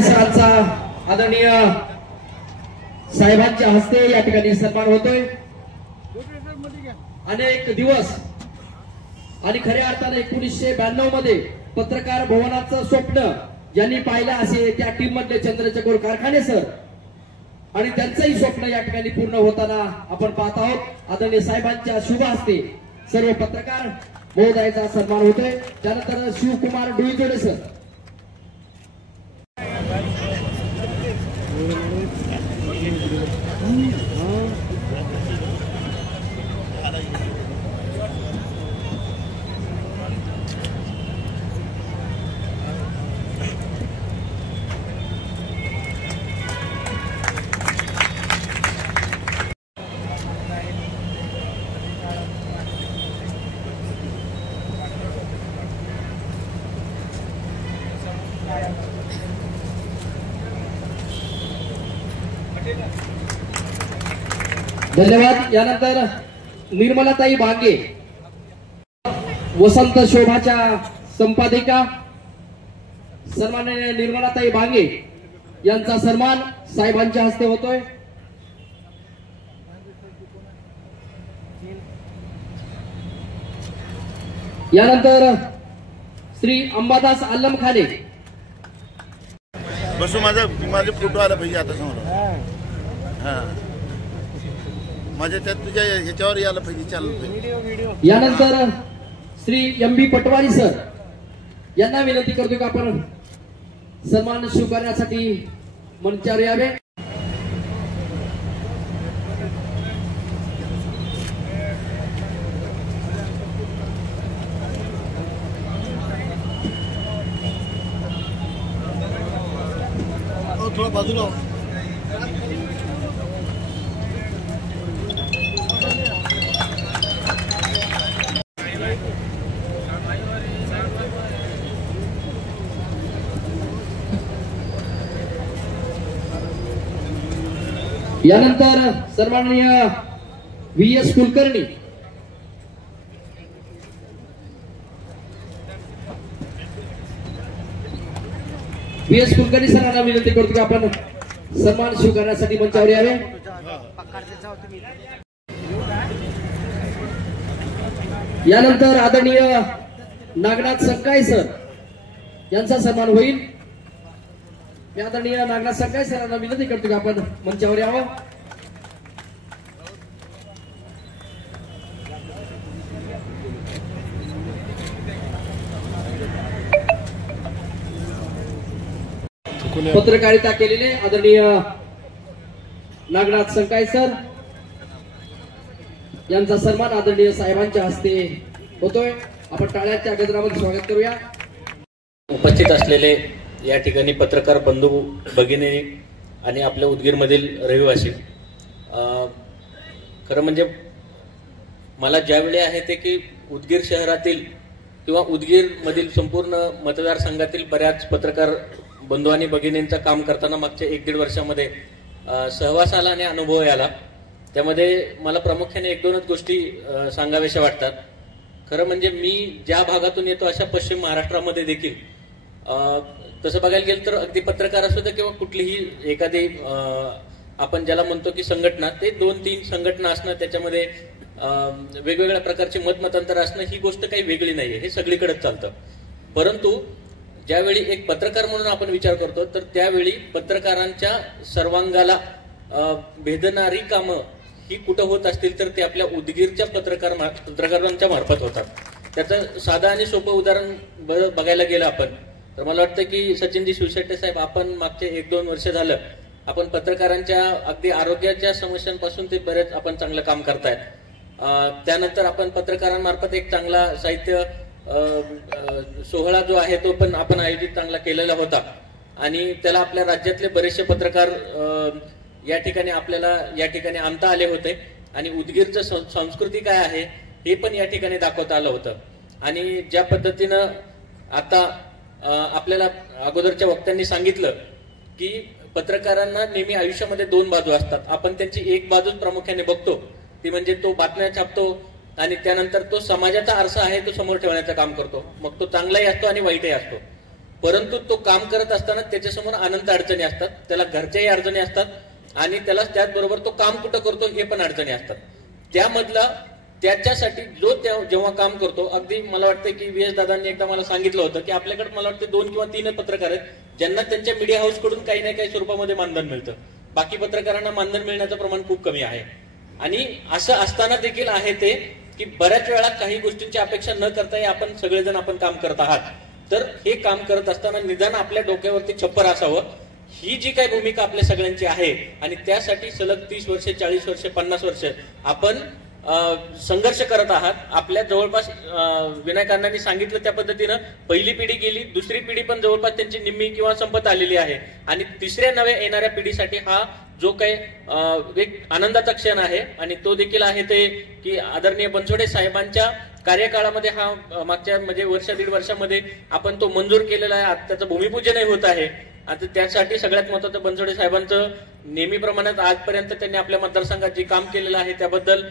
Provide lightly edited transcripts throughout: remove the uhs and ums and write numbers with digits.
सरांचा आदरणीय साहेबांच्या हस्ते या ठिकाणी सन्मान होतोय। अनेक दिवस आणि खऱ्या अर्थाने 1992 मध्ये पत्रकार भवनाचं स्वप्न ज्यांनी पाहिलं असे त्या टीम मधले चंद्रचकोर कारखाने सर आणि त्यांचंही स्वप्न या ठिकाणी पूर्ण होताना आपण पाहत आहोत। आदरणीय साहेबांच्या शुभ हस्ते सर्व पत्रकार महोदयाचा सन्मान होतोय। त्यानंतर शिवकुमार डुईजोडे सर धन्यवाद। यानंतर निर्मलाताई भांगे वसंत शोभाच्या संपादिका सन्माननीय निर्मलाताई भांगे यांचा सन्मान साहेबांच्या हस्ते होतोय। यानंतर श्री अंबादास आलमखाने बसू माझे फोटो आला पाहिजे आता समोर माझ्या त्यात तुझ्या ह्याच्यावर यायला पाहिजे चालू। यानंतर श्री एम.बी. पटवारी सर यांना विनंती करतो की आपण सन्मान स्वीकारण्यासाठी मंचावर यावे। थोडा बाजूला यानंतर सन्माननीय व्ही.एस. कुलकर्णी सरांना विनंती करतो की आपण सन्मान स्वीकारण्यासाठी मंचावर यावे। यानंतर आदरणीय नागनाथ संकाय सर यांचा सन्मान होईल। मी आदरणीय नागनाथ संकाय सरांना विनंती करतो की आपण मंचावर यावं। पत्रकारिता केलेले आदरणीय नागनाथ संकाय सर यांचा सन्मान आदरणीय साहेबांच्या हस्ते होतोय। आपण टाळ्यांच्या गजरामध्ये स्वागत करूया। उपस्थित असलेले या ठिकाणी पत्रकार बंधू भगिनी आणि आपल्या उदगीरमधील रहिवासी, खरं म्हणजे मला ज्यावेळी आहे ते की उदगीर शहरातील किंवा उदगीरमधील संपूर्ण मतदारसंघातील बऱ्याच पत्रकार बंधू आणि भगिनींचं काम करताना मागच्या 1-1.5 वर्षामध्ये सहवास आला आणि अनुभव आला। त्यामध्ये मला प्रामुख्याने 1-2च गोष्टी सांगाव्याशा वाटतात। खरं म्हणजे मी ज्या भागातून येतो अशा पश्चिम महाराष्ट्रामध्ये देखील तसं बघायला गेलं तर अगदी पत्रकार असू दे किंवा कुठलीही एखादी आपण ज्याला म्हणतो की संघटना, ते 2-3 संघटना असणं, त्याच्यामध्ये वेगवेगळ्या प्रकारचे मतमतांतर असणं ही गोष्ट काही वेगळी नाहीये, हे सगळीकडेच चालतं। परंतु ज्यावेळी एक पत्रकार म्हणून आपण विचार करतो तर त्यावेळी पत्रकारांच्या सर्वांगाला भेदणारी कामं ही कुठं होत असतील तर ते आपल्या उदगीरच्या पत्रकारांच्या मार्फत होतात। त्याचं साधं आणि सोपं उदाहरण बघायला गेलं आपण तर मला वाटतं की सचिनजी शिवशेट्टे साहेब, आपण मागचे 1-2 वर्ष झालं आपण पत्रकारांच्या अगदी आरोग्याच्या समस्यांपासून ते बरेच आपण चांगलं काम करतायत। त्यानंतर आपण पत्रकारांमार्फत एक चांगला साहित्य सोहळा जो आहे तो पण आपण आयोजित चांगला केलेला होता आणि त्याला आपल्या राज्यातले बरेचसे पत्रकार या ठिकाणी आपल्याला या ठिकाणी आणता आले होते आणि उदगीरचं संस्कृती काय आहे हे पण या ठिकाणी दाखवता आलं होतं। आणि ज्या पद्धतीनं आता आपल्याला अगोदरच्या वक्त्यांनी सांगितलं की पत्रकारांना नेहमी आयुष्यामध्ये 2 बाजू असतात, आपण त्यांची एक बाजूच प्रामुख्याने बघतो, ती म्हणजे तो बातम्या छापतो आणि त्यानंतर तो समाजाचा आरसा आहे तो समोर ठेवण्याचं काम करतो, मग तो चांगलाही असतो आणि वाईटही असतो। परंतु तो काम करत असताना त्याच्यासमोर अनंत अडचणी असतात, त्याला घरच्याही अडचणी असतात आणि त्याला त्याचबरोबर तो काम कुठं करतो हे पण अडचणी असतात. त्यामधला त्याच्यासाठी जो जेव्हा काम करतो, अगदी मला वाटतं की व्ही एस दादांनी एकदा मला सांगितलं होतं की आपल्याकडे मला वाटतं 2 किंवा 3 पत्रकार आहेत ज्यांना त्यांच्या मीडिया हाऊस कडून काही ना काही स्वरूपामध्ये मानधन मिळतं. बाकी पत्रकारांना मानधन मिळण्याचं प्रमाण खूप कमी आहे. आणि असं असताना देखील आहे ते की बऱ्याच वेळा काही गोष्टींची अपेक्षा न करताही आपण सगळेजण आपण काम करत आहात. तर हे काम करत असताना निदान आपल्या डोक्यावरती छप्पर असावं, ही जी काही भूमिका आपल्या सगळ्यांची आहे आणि त्यासाठी सलग 30 वर्षे 40 वर्षे 50 वर्ष आपण संघर्ष करत आहात. आपल्या जवळपास विनायक अण्णांनी सांगितलं त्या पद्धतीनं पहिली पिढी गेली, दुसरी पिढी पण जवळपास त्यांची निम्मी किंवा संपत आलेली आहे आणि तिसऱ्या नव्या येणाऱ्या पिढीसाठी हा जो काही एक आनंदाचा क्षण आहे आणि तो देखील आहे ते की आदरणीय बनसोडे साहेबांच्या कार्यकाळामध्ये हा मागच्या म्हणजे वर्ष 1.5 वर्षामध्ये आपण तो मंजूर केलेला आहे. आता त्याचं भूमिपूजनही होत आहे. आता त्यासाठी सगळ्यात महत्वाचं बनसोडे साहेबांचं नेहमीप्रमाणे आजपर्यंत त्यांनी आपल्या मतदारसंघात जे काम केलेलं आहे त्याबद्दल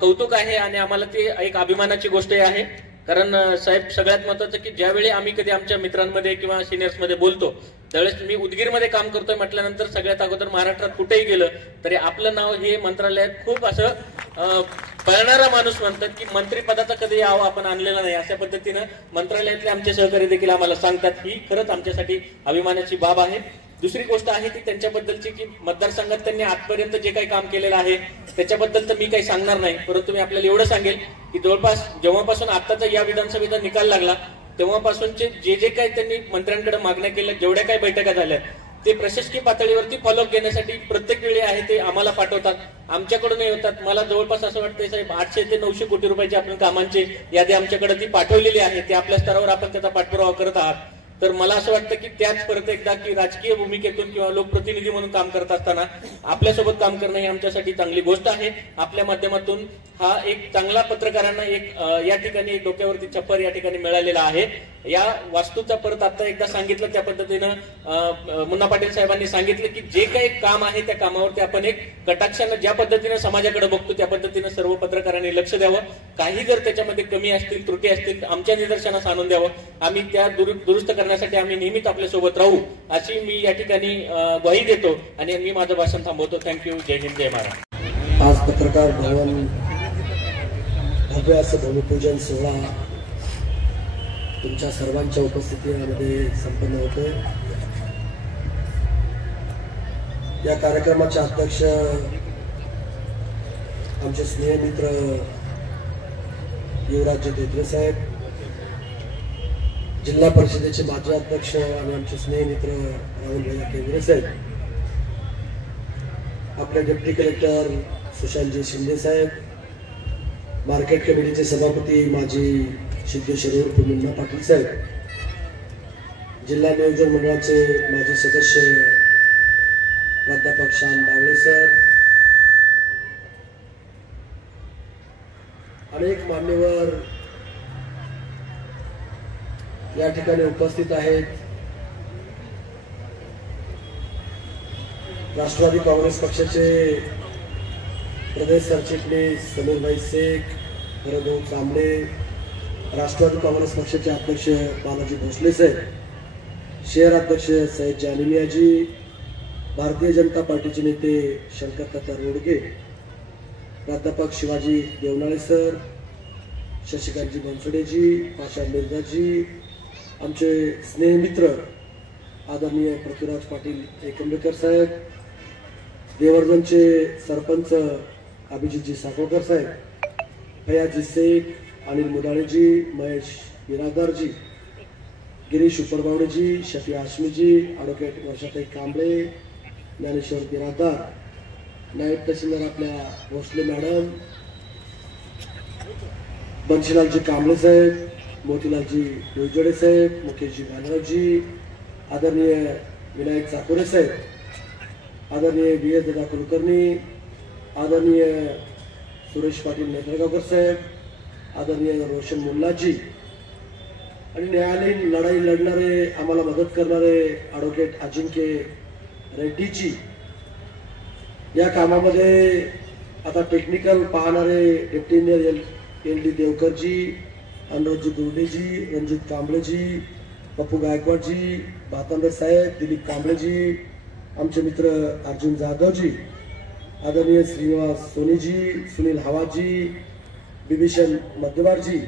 कौतुक आहे आणि आम्हाला ती एक अभिमानाची गोष्टही आहे. कारण साहेब सगळ्यात महत्वाचं की ज्यावेळी आम्ही कधी आमच्या मित्रांमध्ये किंवा सिनियर्समध्ये बोलतो त्यावेळेस मी उदगीरमध्ये काम करतोय म्हटल्यानंतर सगळ्यात अगोदर महाराष्ट्रात कुठेही गेलं तरी आपलं नाव हे मंत्रालयात खूप असं पळणारा माणूस म्हणतात की मंत्रिपदाचा कधी यावं आपण आणलेला नाही, अशा पद्धतीनं मंत्रालयातले आमचे सहकारी देखील आम्हाला सांगतात. ही खरंच आमच्यासाठी अभिमानाची बाब आहे. दुसरी गोष्ट आहे ती त्यांच्याबद्दलची की मतदारसंघात त्यांनी आजपर्यंत जे काही काम केलेलं आहे त्याच्याबद्दल तर मी काही सांगणार नाही, परंतु मी आपल्याला एवढं सांगेल की जवळपास जेव्हापासून आताचा या विधानसभेचा निकाल लागला तेव्हापासूनचे जे काही त्यांनी मंत्र्यांकडे मागण्या केल्या, जेवढ्या काही बैठका झाल्या ते प्रशासकीय पातळीवरती फॉलोअप घेण्यासाठी प्रत्येक वेळी आहे ते आम्हाला पाठवतात, आमच्याकडूनही होतात. मला जवळपास असं वाटतंय साहेब 800 ते 900 कोटी रुपयाची आपण कामांची यादी आमच्याकडे ती पाठवलेली आहे. ते आपल्या स्तरावर आपण त्याचा पाठपुरावा करत आहात. तर मला असं वाटतं की त्याच परत एकदा की राजकीय भूमिकेतून किंवा लोकप्रतिनिधी म्हणून काम करत असताना आपल्यासोबत काम करणं ही आमच्यासाठी चांगली गोष्ट आहे. आपल्या माध्यमातून हा एक चांगला पत्रकारांना एक या ठिकाणी डोक्यावरती छप्पर या ठिकाणी मिळालेला आहे. या वास्तूचा परत आता एकदा सांगितलं त्या पद्धतीनं मुन्ना पाटील साहेबांनी सांगितलं की जे काही काम आहे त्या कामावरती आपण एक कटाक्षानं ज्या पद्धतीनं समाजाकडे बघतो त्या पद्धतीनं सर्व पत्रकारांनी लक्ष द्यावं. काही जर त्याच्यामध्ये कमी असतील त्रुटी असतील आमच्या निदर्शनास आणून द्यावं. आम्ही त्या दुरुस्त करण्यासाठी आम्ही नेहमीच आपल्या सोबत राहू अशी मी या ठिकाणी ग्वाही देतो आणि मी माझं भाषण थांबवतो. थँक्यू. जय हिंद, जय महाराष्ट्र. आज पत्रकार भवन भव्य असं भूमिपूजन सोहळा तुमच्या सर्वांच्या उपस्थितीमध्ये संपन्न होतोय. या कार्यक्रमाचे अध्यक्ष आमचे स्नेहमित्र युवराज धोत्रे साहेब, जिल्हा परिषदेचे माजी अध्यक्ष आणि आमचे स्नेहमित्र राहुल भैया केंद्रे साहेब, आपले डेप्टी कलेक्टर सुशांतजी शिंदे साहेब, मार्केट कमिटीचे सभापती माजी सिद्धेश्वर उर्फ मुन्ना पाटील साहेब, जिल्हा नियोजन मंडळाचे माजी सदस्य प्राध्यापक श्याम बावळे सर, अनेक मान्यवर या ठिकाणी उपस्थित आहेत. राष्ट्रवादी काँग्रेस पक्षाचे प्रदेश सरचिटणीस समीरभाई शेख, भरतभाऊ कांबळे, राष्ट्रवादी काँग्रेस पक्षाचे अध्यक्ष बालाजी भोसले साहेब, शहर अध्यक्ष सैयद जानिमियाजी, भारतीय जनता पार्टीचे नेते शंकरकाका रोडगे, प्राध्यापक शिवाजी देवनाळे सर, शशिकांतजी बनसोडेजी, पाशा मिर्जाजी, आमचे स्नेहमित्र आदरणीय पृथ्वीराज पाटील एकंबेकर साहेब, देवर्धनचे सरपंच अभिजितजी साकोकर साहेब, फयाजी शेख, अनिल मुदाळेजी, महेश बिरादारजी, गिरीश उपरबावडेजी, शफी हाशमीजी, ॲडव्होकेट वर्षाताई कांबळे, ज्ञानेश्वर बिरादार, नायब तहसीलदार आपल्या भोसले मॅडम, बंशीलालजी कांबळे साहेब, मोतीलालजी डोईजोडे साहेब, मुकेशजी भानरावजी, आदरणीय विनायक चाकोरे साहेब, आदरणीय बी एस दादा कुलकर्णी, आदरणीय सुरेश पाटील नेत्रगावकर साहेब, आदरणीय रोशन मुल्लाजी आणि न्यायालयीन लढाई लढणारे आम्हाला मदत करणारे ॲडव्होकेट अजिंक्य रेड्डीजी, या कामामध्ये आता टेक्निकल पाहणारे डेप्टी इंजिनियर एल डी देवकरजी, अनुराजजी गुर्डेजी, रणजित कांबळेजी, पप्पू गायकवाडजी, भातांदर साहेब, दिलीप कांबळेजी, आमचे मित्र अर्जुन जाधवजी, आदरणीय श्रीनिवास सोनीजी, सुनील हवाजी, बिभीषण मध्यवारजी,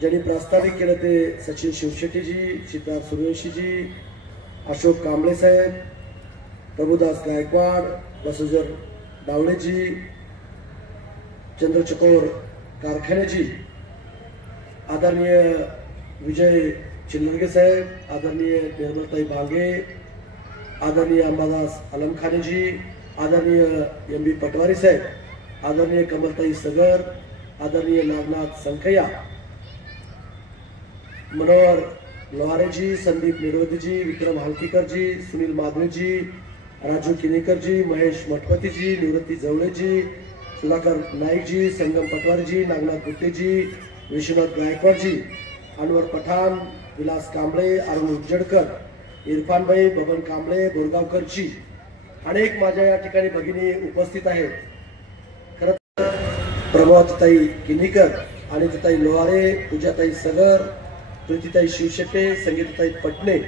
ज्यांनी प्रास्ताविक केलं ते सचिन शिवशेट्टीजी, सिद्धार्थ सूर्यवंशीजी, अशोक कांबळे साहेब, प्रभुदास गायकवाड, बसवजर डावळेजी, चंद्रचकोर कारखानेजी, आदरणीय विजय चिल्लरगे साहेब, आदरणीय निर्मलताई बांगे, आदरणीय अंबादास अलमखानेजी, आदरणीय एम बी पटवारी साहेब, आदरणीय कमलताई सगर, आदरणीय नागनाथ संखया, मनोहर लोहारेजी, संदीप निर्वदीजी, विक्रम हालकीकरजी, सुनील माधवेजी, राजू किनेकरजी, महेश मठपतीजी, निवृत्ती जवळेजी, सुधाकर नाईकजी, संगम पटवारीजी, नागनाथ गुट्टेजी, विश्वनाथ गायकवाडजी, अनवर पठाण, विलास कांबळे, अरुण उज्जडकर, इरफान भाई, बबन कांबळे, बोरगावकरजी, अनेक माझ्या या ठिकाणी भगिनी उपस्थित आहेत. खरं तर प्रभावतीताई किनीकर, अनिताताई लोहारे, पूजाताई सगर, प्रीतीताई शिवशेट्टे, संगीताताई पटणे,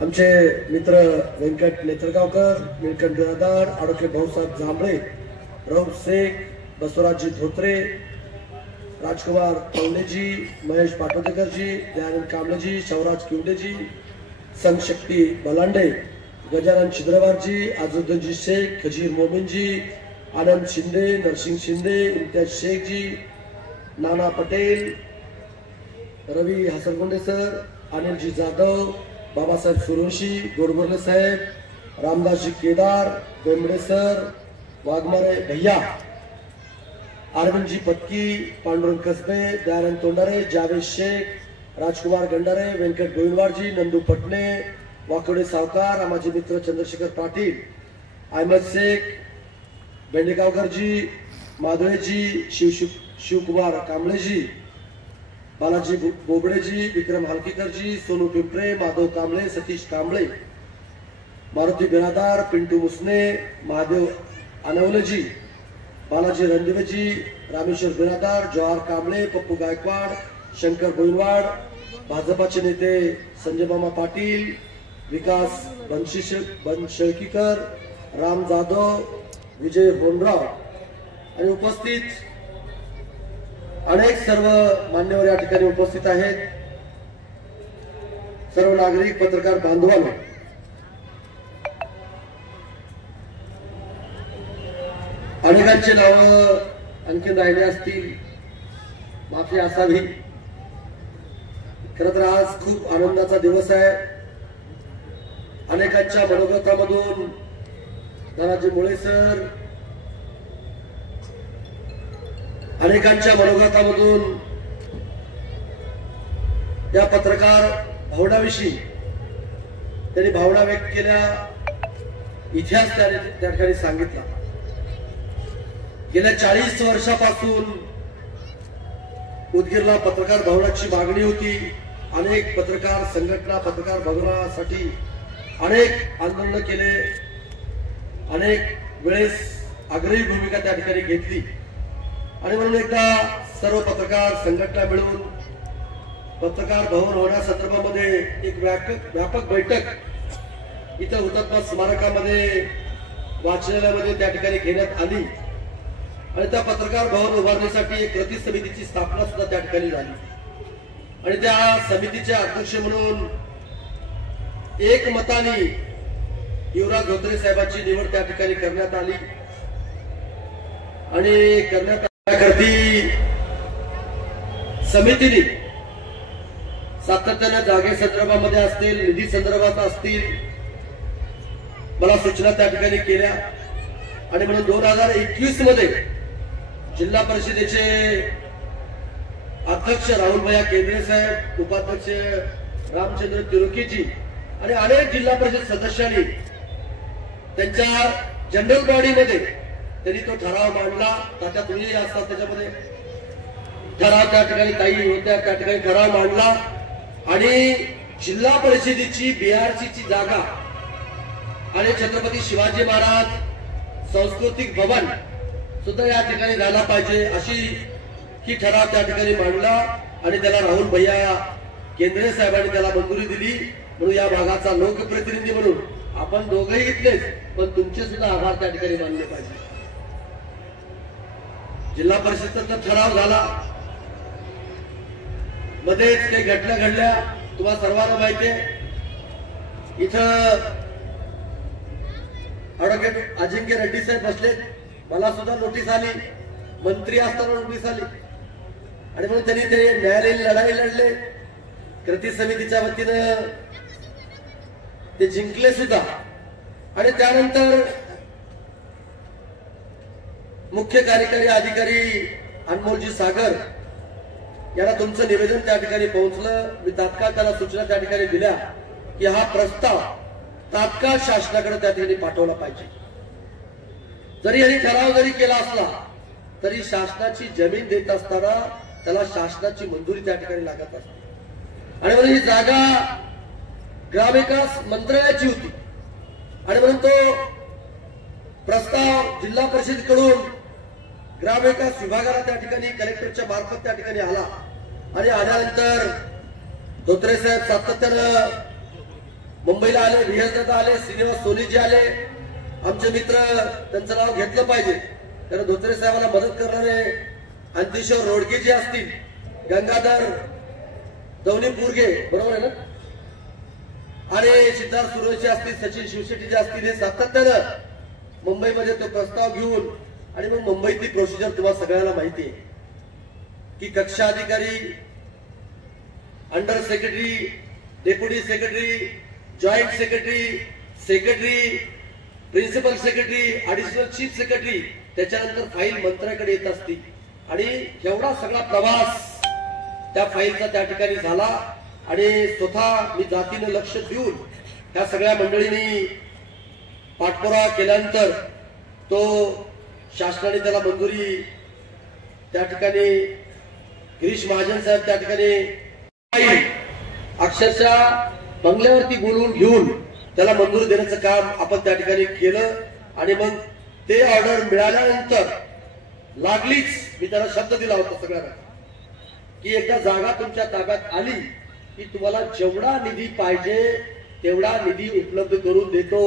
आमचे मित्र व्यंकट नेत्रगावकर, निळकंठ बिरादार, आडोके भाऊसाहेब जांभळे, रऊफ शेख, बसवराजजी धोत्रे, राजकुमार तवलेजी, महेश पाटोदेकरजी, दयानंद कांबळेजी, शवराज किवडेजी, संघशक्ती बलांडे, गजानन छिद्रवारजी, अझुद्दीनजी शेख, खजीर मोमीनजी, आनंद शिंदे, नरसिंग शिंदे, इम्तियाज शेखजी, नाना पटेल, रवी हसरगुंडे सर, अनिलजी जाधव, बाबासाहेब सूर्यवंशी, गोरगोरले साहेब, रामदासजी केदार, बेंबडे सर, वाघमारे भैया, अरविंदजी पत्की, पांडुरंग कसबे, दयानंद तोंडारे, जावेद शेख, राजकुमार गंडारे, व्यंकट गोविंदवारजी, नंदू पटणे, वाकोडे सावकार, आमाजी मित्र चंद्रशेखर पाटील, अहमद शेख, बेंडेगावकरजी, माधवेजी, शिवकुमार कांबळेजी, बालाजी बोबडेजी, विक्रम हालकीकरजी, सोनू पिंपरे, माधव कांबळे, सतीश कांबळे, मारुती बिरादार, पिंटू मुसने, महादेव अनवलेजी, बालाजी रणदिवेजी, रामेश्वर बिरादार, जवाहर कांबळे, पप्पू गायकवाड, शंकर गोविंदवाड, भाजपाचे नेते संजय मामा पाटील, विकास बनशेळकीकर, राम जाधव, विजय होनराव आणि उपस्थित अनेक सर्व मान्यवर या ठिकाणी उपस्थित आहेत. सर्व नागरिक पत्रकार बांधवांनो, अनेकांचे नाव आणखी राहिले असतील, माफी असावी. खरं तर आज खूप आनंदाचा दिवस आहे. अनेकांच्या मनोगतामधून धनाजी मुळे सर, अनेकांच्या मनोगतामधून या पत्रकार भावनाविषयी त्यांनी भावना व्यक्त केल्या, इतिहास त्याने त्या ठिकाणी सांगितला. गेल्या 40 वर्षापासून उदगीरला पत्रकार भवनाची मागणी होती. अनेक पत्रकार संघटना पत्रकार भवनासाठी अनेक आंदोलन केले, अनेक वेळेस आग्रही भूमिका त्या ठिकाणी घेतली आणि म्हणून एकदा सर्व पत्रकार संघटना मिळून पत्रकार भवन होण्यासंदर्भामध्ये एक व्यापक बैठक इथं हुतात्मा स्मारकामध्ये वाचनालयामध्ये त्या ठिकाणी घेण्यात आली आणि त्या पत्रकार भवन उभारण्यासाठी एक कृती समितीची स्थापना सुद्धा त्या ठिकाणी झाली आणि त्या समितीचे अध्यक्ष म्हणून एकमताने युवराज धोत्रे साहेबांची निवड त्या ठिकाणी करण्यात आली आणि करण्यात आल्याकरती समितीने सातत्याने जागे संदर्भामध्ये असतील, निधी संदर्भात असतील, मला सूचना त्या ठिकाणी केल्या आणि म्हणून 2021 मध्ये जिल्हा परिषदेचे अध्यक्ष राहुल भैया केंद्रे साहेब, उपाध्यक्ष रामचंद्र तिरुकीजी आणि अनेक जिल्हा परिषद सदस्यांनी त्यांच्या जनरल बॉडीमध्ये त्यांनी तो ठराव मांडला. त्याच्यात तुम्ही असतात त्याच्यामध्ये ठराव त्या ठिकाणी काही होत्या, त्या ठिकाणी ठराव मांडला आणि जिल्हा परिषदेची बीआरसीची जागा आणि छत्रपती शिवाजी महाराज सांस्कृतिक भवन सुद्धा या ठिकाणी झाला पाहिजे अशी ही ठराव त्या ठिकाणी मांडला आणि त्याला राहुल भैया केंद्रे साहेबांनी त्याला मंजुरी दिली म्हणून या भागाचा लोकप्रतिनिधी म्हणून आपण दोघंही इथलेच, पण तुमचे सुद्धा आभार त्या ठिकाणी मानले पाहिजे. जिल्हा परिषदेचा ठराव झाला, मध्येच काही घटना घडल्या, तुम्हाला सर्वांना माहिती आहे. इथं ऍडव्होकेट अजिंक्य रेड्डी साहेब बसलेत, मला सुद्धा नोटीस आली, मंत्री असताना नोटीस आली, आणि म्हणून त्यांनी ते न्यायालयीन लढाई लढले. कृती समितीच्या वतीनं ते जिंकले सुद्धा. आणि त्यानंतर मुख्य कार्यकारी अधिकारी अनमोलजी सागर यांना तुमचं निवेदन त्या ठिकाणी पोहोचलं. मी तात्काळ त्याला सूचना त्या ठिकाणी दिल्या की हा प्रस्ताव तात्काळ शासनाकडे त्या ठिकाणी पाठवला पाहिजे. जरी यांनी ठराव जरी केला असला तरी शासनाची जमीन देत असताना त्याला शासनाची मंजुरी त्या ठिकाणी लागत असते. आणि म्हणून ही जागा ग्रामविकास मंत्रालयाची होती, आणि म्हणून तो प्रस्ताव जिल्हा परिषदेकडून ग्रामविकास विभागाला त्या ठिकाणी कलेक्टरच्या मार्फत त्या ठिकाणी आला. आणि आल्यानंतर धोत्रे साहेब सातत्यानं मुंबईला आले, विहरदादा आले, श्रीनिवास सोनीजी आले, आमचे मित्र, त्यांचं नाव घेतलं पाहिजे. कारण धोत्रे साहेबांना मदत करणारे अंतिशोर रोडगे जे असतील, गंगाधर दवनीपुरगे, बरोबर आहे ना, आणि सिद्धार्थ सुरवशी असतील, सचिन शिवशेट्टी जे असतील, हे सातत्यानं मुंबईमध्ये तो प्रस्ताव घेऊन, आणि मग मुंबईतली प्रोसिजर तुम्हाला सगळ्यांना माहिती आहे की कक्षा अधिकारी, under secretary, deputy secretary, joint secretary, secretary, principal secretary, additional chief secretary, त्याच्यानंतर फाईल मंत्र्याकडे येत असती. आणि एवढा सगळा प्रवास त्या फाईलचा त्या ठिकाणी झाला. आणि स्वतः मी जातीनं लक्ष देऊन त्या सगळ्या मंडळींनी पाठपुरावा केल्यानंतर तो शासनाने त्याला मंजुरी त्या ठिकाणी गिरीश महाजन साहेब त्या ठिकाणी अक्षरशः बंगल्यावरती बोलवून घेऊन त्याला मंजुरी देण्याचं काम आपण त्या ठिकाणी केलं. आणि मग ते ऑर्डर मिळाल्यानंतर लागलीच मी त्याला शब्द दिला होता सगळ्यांना की एकदा जागा तुमच्या ताब्यात आली की तुम्हाला जेवढा निधी पाहिजे तेवढा निधी उपलब्ध करून देतो,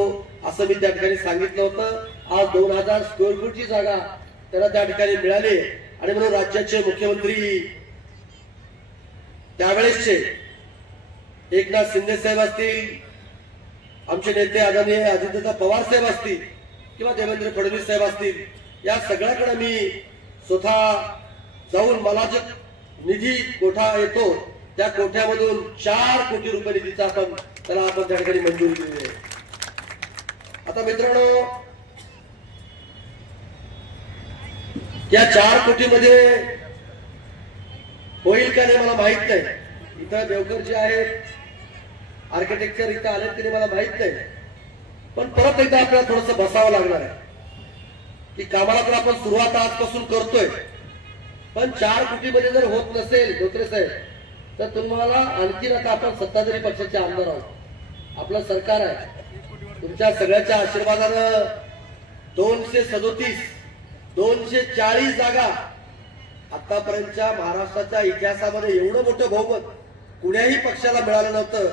असं मी त्या ठिकाणी सांगितलं होतं. आज 2000 स्क्वेअर फूटची जागा त्याला त्या ठिकाणी मिळाली. आणि म्हणून राज्याचे मुख्यमंत्री त्यावेळेसचे एकनाथ शिंदे साहेब असतील, आमचे नेते आदरणीय अजितदादा पवार साहेब असतील किंवा देवेंद्र फडणवीस साहेब असतील, या सगळ्याकडे मी स्वतः जाऊन मला जो निधी कोठा येतो त्या कोठ्यामधून 4 कोटी रुपये निधीचा आपण त्या ठिकाणी मंजुरी दिली आहे. आता मित्रांनो, या 4 कोटीमध्ये होईल का नाही मला माहित नाही. इथं देवकर जे आहेत आर्किटेक्चर इथं आले तरी मला माहित नाही. पण परत एकदा आपल्याला थोडंसं बसावं लागणार आहे की कामाला तर आपण सुरुवात आजपासून करतोय, पण 4 कोटीमध्ये जर होत नसेल धोत्रे साहेब तर तुम्हाला आणखी आता आपण सत्ताधारी पक्षाचे आमदार आहोत, आपलं सरकार आहे, तुमच्या सगळ्याच्या आशीर्वादानं 237 240 जागा आतापर्यंतच्या महाराष्ट्राच्या इतिहासामध्ये एवढं मोठं बहुमत कुण्याही पक्षाला मिळालं नव्हतं.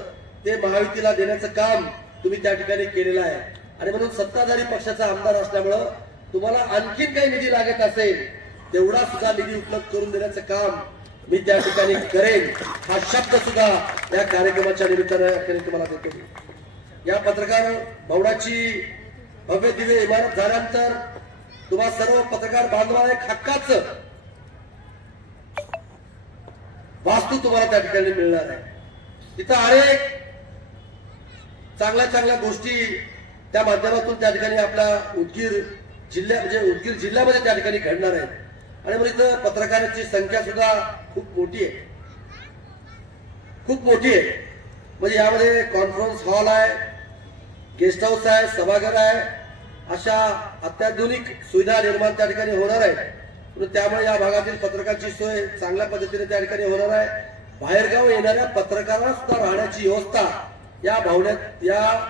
ते महायुतीला देण्याचं काम तुम्ही त्या ठिकाणी केलेलं आहे. आणि म्हणून सत्ताधारी पक्षाचा आमदार असल्यामुळं तुम्हाला आणखीन काही निधी लागत असेल तेवढा सुद्धा निधी उपलब्ध करून देण्याचं काम मी त्या ठिकाणी करेन, हा शब्द सुद्धा या कार्यक्रमाच्या निमित्तानं तुम्हाला देतो. या पत्रकार भवनाची भव्य दिव्य इमारत झाल्यानंतर तुम्हा सर्व पत्रकार बांधवांना एक हक्काचं वास्तू तुम्हाला त्या ठिकाणी मिळणार आहे. तिथं अनेक चांगल्या चांगल्या गोष्टी त्या माध्यमातून त्या ठिकाणी आपल्या उदगीर जिल्ह्यामध्ये त्या ठिकाणी घडणार आहेत. आणि मग इथं पत्रकारांची संख्या सुद्धा खूप मोठी आहे, खूप मोठी आहे. म्हणजे यामध्ये कॉन्फरन्स हॉल आहे, गेस्ट हाऊस आहे, सभागृह आहे, अशा अत्याधुनिक सुविधा निर्माण त्या ठिकाणी होणार आहे. त्यामुळे या भागातील पत्रकारांची सोय चांगल्या पद्धतीने त्या ठिकाणी होणार आहे. बाहेरगाव येणाऱ्या पत्रकारांना सुद्धा राहण्याची व्यवस्था या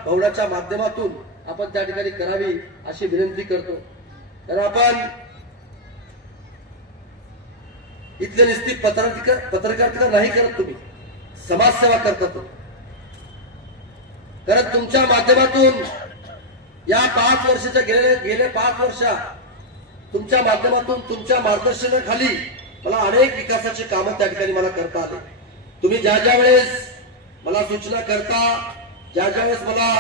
भवनाच्या माध्यमातून आपण त्या ठिकाणी करावी अशी विनंती करतो. तर आपण इथले नुसती पत्रकारिता नाही करत, तुम्ही समाजसेवा करतात. कारण तुमच्या माध्यमातून या 5 वर्षाच्या गेले 5 वर्ष तुमच्या माध्यमातून तुमच्या मार्गदर्शनाखाली मला अनेक विकासाची कामं त्या ठिकाणी मला करता आले. तुम्ही ज्या ज्या वेळेस मला सूचना करता, ज्या ज्या वेळेस मला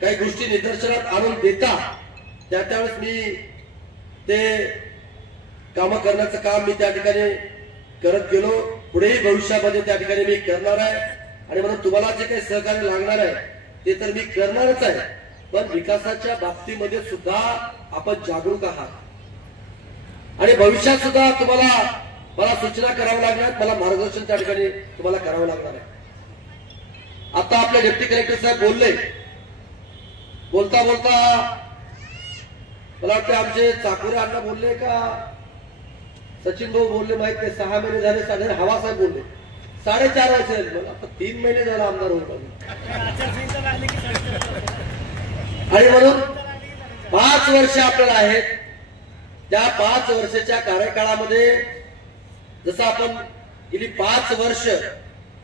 काही गोष्टी निदर्शनात आणून देता, त्यावेळेस मी ते कामं करण्याचं काम मी त्या ठिकाणी करत गेलो. पुढेही भविष्यामध्ये त्या ठिकाणी मी करणार आहे. आणि म्हणून तुम्हाला जे काही सहकार्य लागणार आहे ते तर मी करणारच आहे. पण विकासाच्या बाबतीमध्ये सुद्धा आपण जागरूक आहात आणि भविष्यात सुद्धा तुम्हाला मला सूचना कराव्या लागणार, मला मार्गदर्शन त्या ठिकाणी तुम्हाला करावं लागणार आहे. आता आपले डेप्टी कलेक्टर साहेब बोलले, बोलता बोलता मला वाटतं आमचे चाकोरे अण्णा बोलले का सचिन भाऊ बोलले माहित नाही, 6 महिने झाले. साधारण हवा साहेब बोलले 4.5 वर्ष झाले. मला आता 3 महिने झाले आमदार होऊन. आणि म्हणून 5 वर्ष आपल्याला आहेत. त्या 5 वर्षाच्या कार्यकाळामध्ये जसं आपण गेली 5 वर्ष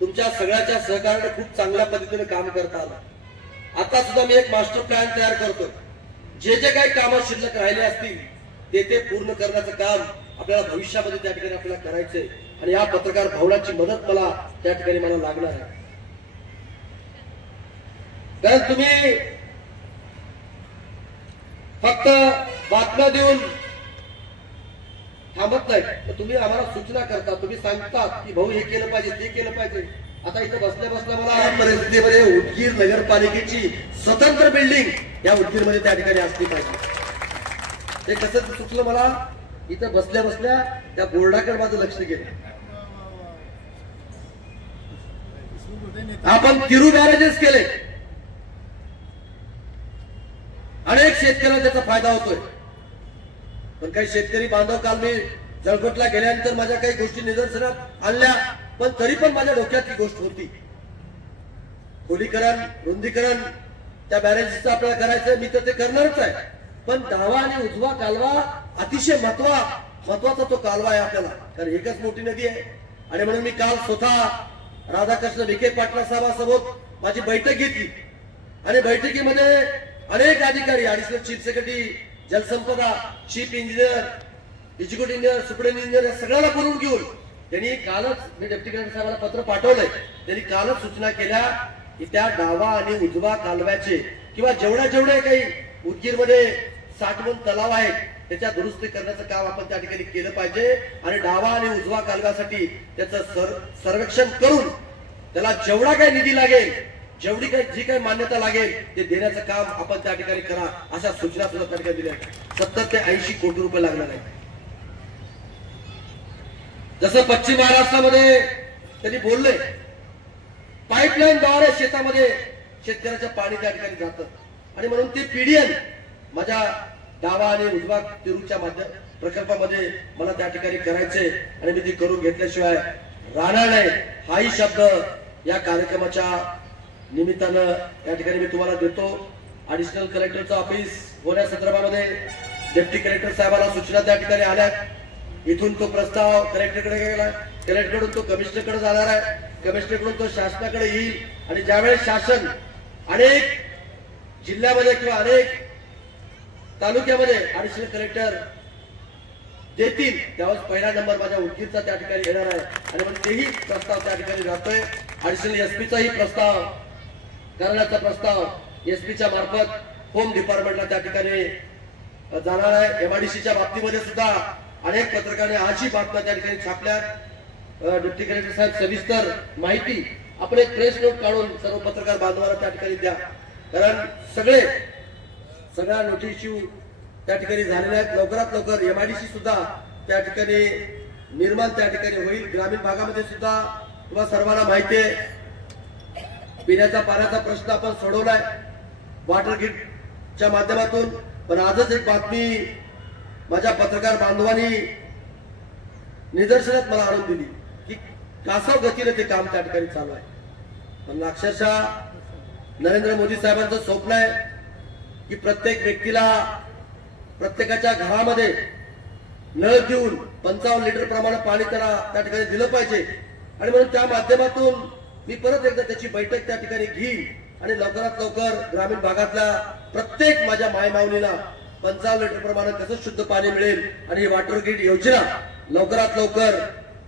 तुमच्या सगळ्याच्या सहकार्याने खूप चांगल्या पद्धतीने काम करता आलं. आता सुद्धा मी एक मास्टर प्लॅन तयार करतो. जे जे काही कामं शिल्लक राहिले असतील ते पूर्ण करण्याचं काम आपल्याला भविष्यामध्ये त्या ठिकाणी आपल्याला करायचंय. आणि या पत्रकार भवनाची मदत मला त्या ठिकाणी मला लागणार आहे. कारण तुम्ही फक्त बातम्या देऊन थांबत नाही, तर तुम्ही आम्हाला सूचना करता, तुम्ही सांगतात की भाऊ हे केलं पाहिजे, ते केलं पाहिजे. आता इथं बसल्या बसल्या मला या परिस्थितीमध्ये उदगीर नगरपालिकेची स्वतंत्र बिल्डिंग या उदगीरमध्ये त्या ठिकाणी असली पाहिजे. ते कसं सुचलं मला, इथं बसल्या बसल्या त्या बोर्डाकडे माझं लक्ष गेलं. आपण तिरू बॅरेजेस केले, अनेक शेतकऱ्यांना त्याचा फायदा होतोय. पण काही शेतकरी बांधव काल मी जळकोटला गेल्यानंतर माझ्या काही गोष्टी निदर्शनात आणल्या, पण तरी पण माझ्या डोक्यात ती गोष्ट होती. खोलीकरण, रुंदीकरण त्या बॅरेजचं आपल्याला करायचंय, मी तर ते करणारच आहे. पण डावा आणि उजवा कालवा अतिशय महत्वाचा तो कालवा आहे आपल्याला, कारण एकच मोठी नदी आहे. आणि म्हणून मी काल स्वतः राधाकृष्ण विखे पाटला साहेबांसोबत माझी बैठक घेतली. आणि बैठकीमध्ये अनेक अधिकारी, ऍडिशनल चीफ सेक्रेटरी, जलसंपदा, chief engineer, executive engineer, सुप्रिंट engineer या सगळ्याला बोलून घेऊन त्यांनी कालच, मी डेप्टी कलेक्टर साहेबांना पत्र पाठवलंय, त्यांनी कालच सूचना केल्या की त्या डावा आणि उजवा कालव्याचे किंवा जेवढे काही उदगीरमध्ये साठवण तलाव आहेत त्याच्या दुरुस्ती करण्याचं काम आपण त्या ठिकाणी केलं पाहिजे. आणि डावा आणि उजवा कालव्यासाठी त्याचं सर्वेक्षण करून त्याला जेवढा काही निधी लागेल, जेवढी काही जी काही मान्यता लागेल ते देण्याचं काम आपण त्या ठिकाणी करा, अशा सूचना सुद्धा त्या ठिकाणी दिल्या. 70 ते 80 कोटी रुपये लागणार आहे. जसं पश्चिम महाराष्ट्रामध्ये त्यांनी बोलले, पाईपलाईनद्वारे शेतामध्ये शेतकऱ्याचं पाणी त्या ठिकाणी जातं. आणि म्हणून ते पीडीएन माझ्या डावा आणि उजवा तिरूच्या माध्यम प्रकल्पामध्ये मला त्या ठिकाणी करायचे आणि मी ती करून घेतल्याशिवाय राहणार नाही. हाही शब्द या कार्यक्रमाच्या निमित्तानं या ठिकाणी मी तुम्हाला देतो. ऍडिशनल कलेक्टरचं ऑफिस होण्यासंदर्भामध्ये डेप्टी कलेक्टर साहेबांना सूचना त्या ठिकाणी आल्या. इथून तो प्रस्ताव कलेक्टरकडे गेला, कलेक्टरकडून तो कमिशनरकडे जाणार आहे, कमिशनरकडून तो शासनाकडे येईल. आणि ज्यावेळेस शासन अनेक जिल्ह्यामध्ये किंवा अनेक तालुक्यामध्ये ऍडिशनल कलेक्टर देतील त्यावेळेस पहिला नंबर माझ्या उदगीरचा त्या ठिकाणी येणार आहे. आणि मग तेही प्रस्ताव त्या ठिकाणी जातोय. ऍडिशनल एसपीचाही प्रस्ताव करण्याचा प्रस्ताव एसपीच्या मार्फत होम डिपार्टमेंटला त्या ठिकाणी जाणार आहे. एमआयडीसीच्या बाबतीमध्ये सुद्धा अनेक पत्रकारांनी आजही बातम्या त्या ठिकाणी छापल्या. डेप्टी कलेक्टर साहेब सविस्तर माहिती आपण एक प्रेस नोट काढून सर्व पत्रकार बांधवांना त्या ठिकाणी द्या. कारण सगळ्या नोटीस त्या ठिकाणी झालेल्या आहेत. लवकरात लवकर एमआयडीसी सुद्धा त्या ठिकाणी निर्माण त्या ठिकाणी होईल. ग्रामीण भागामध्ये सुद्धा तुम्हाला सर्वांना माहिती आहे पिण्याच्या पाण्याचा प्रश्न आपण सोडवलाय वॉटर ग्रीडच्या माध्यमातून. पण आजच एक बातमी माझ्या पत्रकार बांधवांनी निदर्शनात मला आणून दिली की कासव गतीने ते काम त्या ठिकाणी चालू आहे. पण अक्षरशः नरेंद्र मोदी साहेबांचं स्वप्न आहे की प्रत्येक व्यक्तीला प्रत्येकाच्या घरामध्ये नळ देऊन 55 लिटर प्रमाणे पाणी त्याला त्या ठिकाणी दिलं पाहिजे. आणि म्हणून त्या माध्यमातून मी परत एकदा त्याची बैठक त्या ठिकाणी घेईन आणि लवकरात लवकर ग्रामीण भागातल्या प्रत्येक माझ्या मायमाऊलीला 55 लिटर प्रमाणे कसं शुद्ध पाणी मिळेल आणि ही वॉटर ग्रीड योजना लवकरात लवकर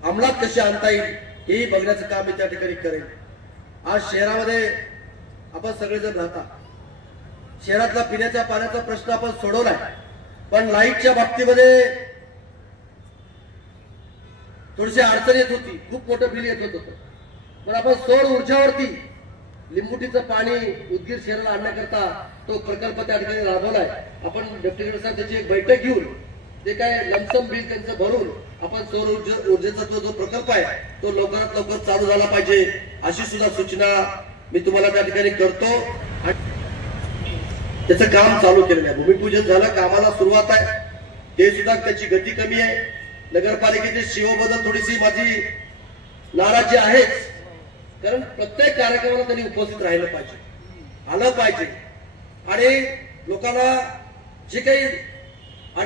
अंमलात कशी आणता येईल हेही बघण्याचं काम मी त्या ठिकाणी करेन. आज शहरामध्ये आपण सगळेजण राहता, शहरातला पिण्याच्या पाण्याचा प्रश्न आपण सोडवलाय, पण लाईटच्या बाबतीमध्ये थोडीशी अडचण येत होती, खूप मोठं बिल येत होतं. पण आपण सौर ऊर्जावरती लिंबुटीचं पाणी उदगीर शहराला आणण्याकरता तो प्रकल्प त्या ठिकाणी राबवलाय. आपण डेप्युटी कलेक्टर साहेब त्याची एक बैठक घेऊन ते काय लमसम बिल त्यांचं भरून आपण सौर ऊर्जेचा जो प्रकल्प आहे तो लवकरात लवकर चालू झाला पाहिजे अशी सुद्धा सूचना मी तुम्हाला त्या ठिकाणी करतो. त्याचं काम चालू केलेलं आहे, भूमिपूजन झालं, कामाला सुरुवात आहे, ते सुद्धा त्याची गती कमी आहे. नगरपालिकेची सीओ बद्दल थोडीशी माझी नाराजी आहेच, कारण प्रत्येक कार्यक्रमाला त्यांनी उपस्थित राहिलं पाहिजे, आलं पाहिजे आणि लोकांना जे काही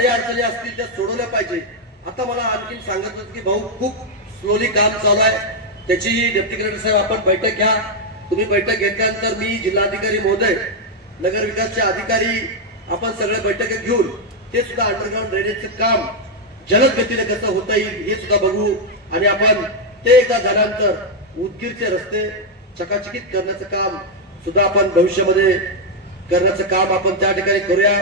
अडचणी असतील त्या सोडवल्या पाहिजे. आता मला आणखी सांगत होतं की भाऊ खूप स्लोली काम चालू आहे, त्याची डेप्युटी कलेक्टर साहेब आपण बैठक घ्या. तुम्ही बैठक घेतल्यानंतर मी जिल्हाधिकारी महोदय, नगर विकासचे अधिकारी आपण सगळे बैठक घेऊन ते सुद्धा अंडरग्राउंड ड्रेनेजचं काम जलद गतीने कसं होता येईल हे सुद्धा बघू आणि आपण ते एकदा झाल्यानंतर उदगीरचे रस्ते चकाचकीत करण्याचं काम सुद्धा आपण भविष्यामध्ये करण्याचं काम आपण त्या ठिकाणी करूया.